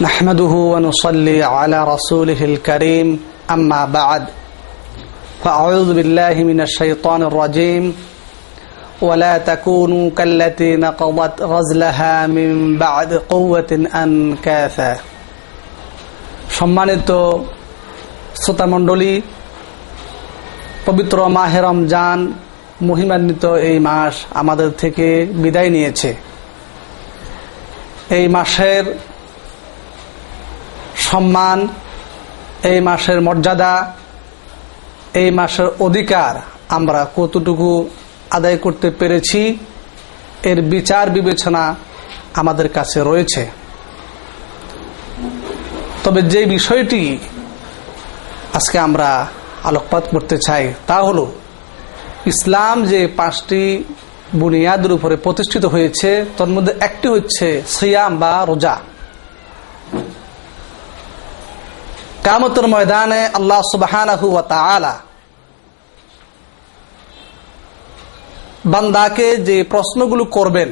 نحمده ونصلي على رسوله الكريم أما بعد فأعوذ بالله من الشيطان الرجيم ولا تكونوا كالتي نقضت غزلها من بعد قوة أنكاثا সম্মানিত শ্রোতামণ্ডলী পবিত্র মাহে রমজান মহিমান্বিত এই মাস আমাদের থেকে বিদায় নিয়েছে এই মাসের সম্মান, এই মাসের মর্যাদা, এই মাসের অধিকার আমরা কতটুকু আদায় করতে পেরেছি, এর বিচার বিবেচনা আমাদের কাছে রয়েছে। তবে যে বিষয়টি আজকে আমরা আলোকপাত করতে চাই তা হলো, ইসলাম যে পাঁচটি বুনিয়াদের উপরে প্রতিষ্ঠিত হয়েছে, তার মধ্যে একটি হচ্ছে সিয়াম বা রোজা। কামতের ময়দানে আল্লাহ তাআলা বান্দাকে যে প্রশ্নগুলো করবেন,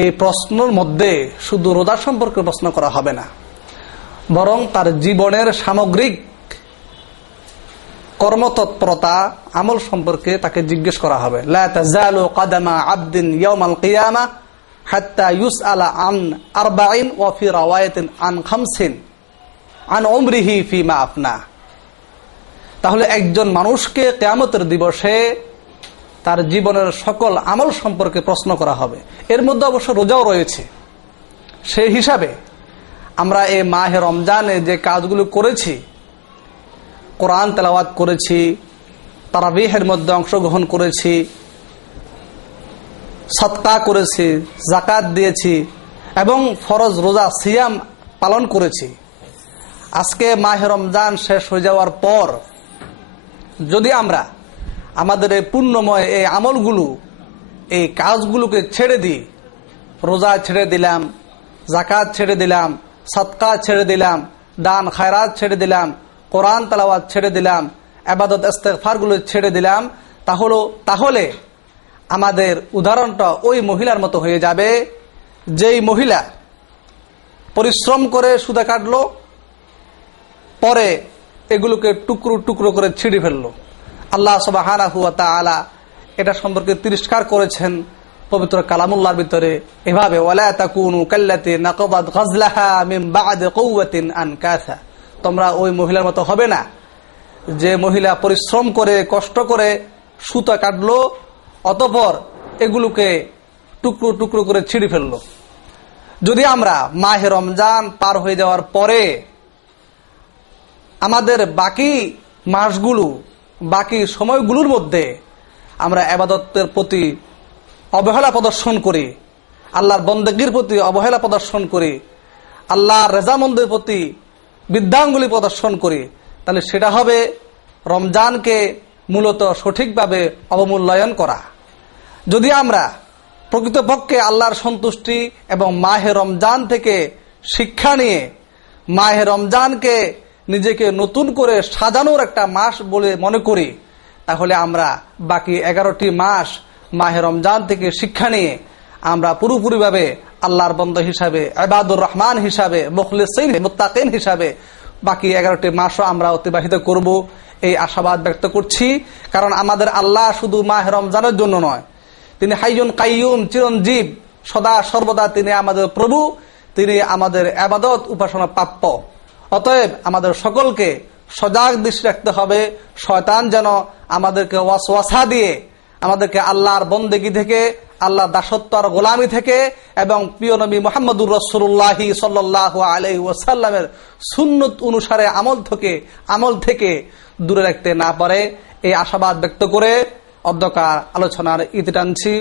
এই প্রশ্নের মধ্যে শুধু রোজা সম্পর্কে প্রশ্ন করা হবে না, বরং তার জীবনের সামগ্রিক কর্মতৎপরতা, আমল সম্পর্কে তাকে জিজ্ঞেস করা হবে। আন আন খামসিন। আন উমরিহি ফিমা আপনা তাহলে একজন মানুষকে কেয়ামতের দিবসে তার জীবনের সকল আমল সম্পর্কে প্রশ্ন করা হবে। এর মধ্যে অবশ্য রোজাও রয়েছে। সেই হিসাবে আমরা এ মাহে রমজানে যে কাজগুলো করেছি, কোরআন তেলাওয়াত করেছি তারা তারাবিহের মধ্যে অংশগ্রহণ করেছি, সৎকা করেছি জাকাত দিয়েছি এবং ফরজ রোজা সিয়াম পালন করেছি। আজকে মাহে রমজান শেষ হয়ে যাওয়ার পর যদি আমরা আমাদের এই পুণ্যময় এই আমলগুলো, এই কাজগুলোকে ছেড়ে দিই, রোজা ছেড়ে দিলাম জাকাত ছেড়ে দিলাম, সৎকা ছেড়ে দিলাম, দান খায়রাত ছেড়ে দিলাম, কোরআন তালাওয়াত ছেড়ে দিলাম, আবাদত ইস্তেফারগুলো ছেড়ে দিলাম, তাহলে তাহলে আমাদের উদাহরণটা ওই মহিলার মতো হয়ে যাবে, যেই মহিলা পরিশ্রম করে সুদা কাটলো পরে এগুলোকে টুকরো টুকরো করে ছিঁড়ে ফেলল। আল্লাহ সবাহানা হুয়া তালা এটা সম্পর্কে তিরস্কার করেছেন পবিত্র কালামুল্লার ভিতরে। এভাবে তোমরা ওই মহিলার মতো হবে না। যে মহিলা পরিশ্রম করে, কষ্ট করে সুতা কাটলো, অতপর এগুলোকে টুকরো টুকরো করে ছিঁড়ে ফেলল। যদি আমরা মাহে রমজান পার হয়ে যাওয়ার পরে আমাদের বাকি মাসগুলো, বাকি সময়গুলোর মধ্যে আমরা আবাদতের প্রতি অবহেলা প্রদর্শন করি, আল্লাহর বন্দেগীর প্রতি অবহেলা প্রদর্শন করি আল্লাহ রেজামন্দের প্রতি বিদ্যাঙ্গুলি প্রদর্শন করি। তাহলে সেটা হবে রমজানকে মূলত সঠিকভাবে অবমূল্যায়ন করা। যদি আমরা প্রকৃতপক্ষে আল্লাহর সন্তুষ্টি এবং মাহে রমজান থেকে শিক্ষা নিয়ে, মাহে রমজানকে নিজেকে নতুন করে সাজানোর একটা মাস বলে মনে করি, তাহলে আমরা বাকি এগারোটি মাস মাহে রমজান থেকে শিক্ষা নিয়ে আমরা পুরোপুরিভাবে আল্লাহর বন্ধ হিসাবে আবাদুর রহমান হিসাবে, মুখলিসিন মুতাকিন হিসাবে বাকি এগারোটি মাসও আমরা অতিবাহিত করব। এই আশাবাদ ব্যক্ত করছি, কারণ আমাদের আল্লাহ শুধু মাহ রমজানের জন্য নয়, তিনি হাইজুন কাইয়ুম, চিরঞ্জীব, সদা সর্বদা তিনি আমাদের প্রভু, তিনি আমাদের আবাদত উপাসনা প্রাপ্য অতএব আমাদের সকলকে সজাগ দৃষ্টি রাখতে হবে। শয়তান যেন আমাদেরকে ওয়াসওয়াসা দিয়ে, আমাদেরকে আল্লাহর বন্দেগি থেকে আল্লাহ দাসত্ব আর গোলামি থেকে এবং প্রিয় নবী মোহাম্মদুর রসুল্লাহি সাল্লাহ আলহি ওসাল্লামের সুন্নত অনুসারে আমল থেকে আমল থেকে দূরে রাখতে না পারে। এই আশাবাদ ব্যক্ত করে অধ্যকার আলোচনার ইতি টানছি।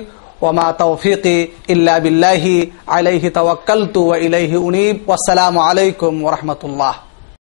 ওমা তৌফিকি ইল্লা বিল্লাহি আলাইহি তাওয়াক্কালতু ওয়া ইলাইহি উনিব। ওয়াসসালামু আলাইকুম ওয়া রাহমাতুল্লাহ।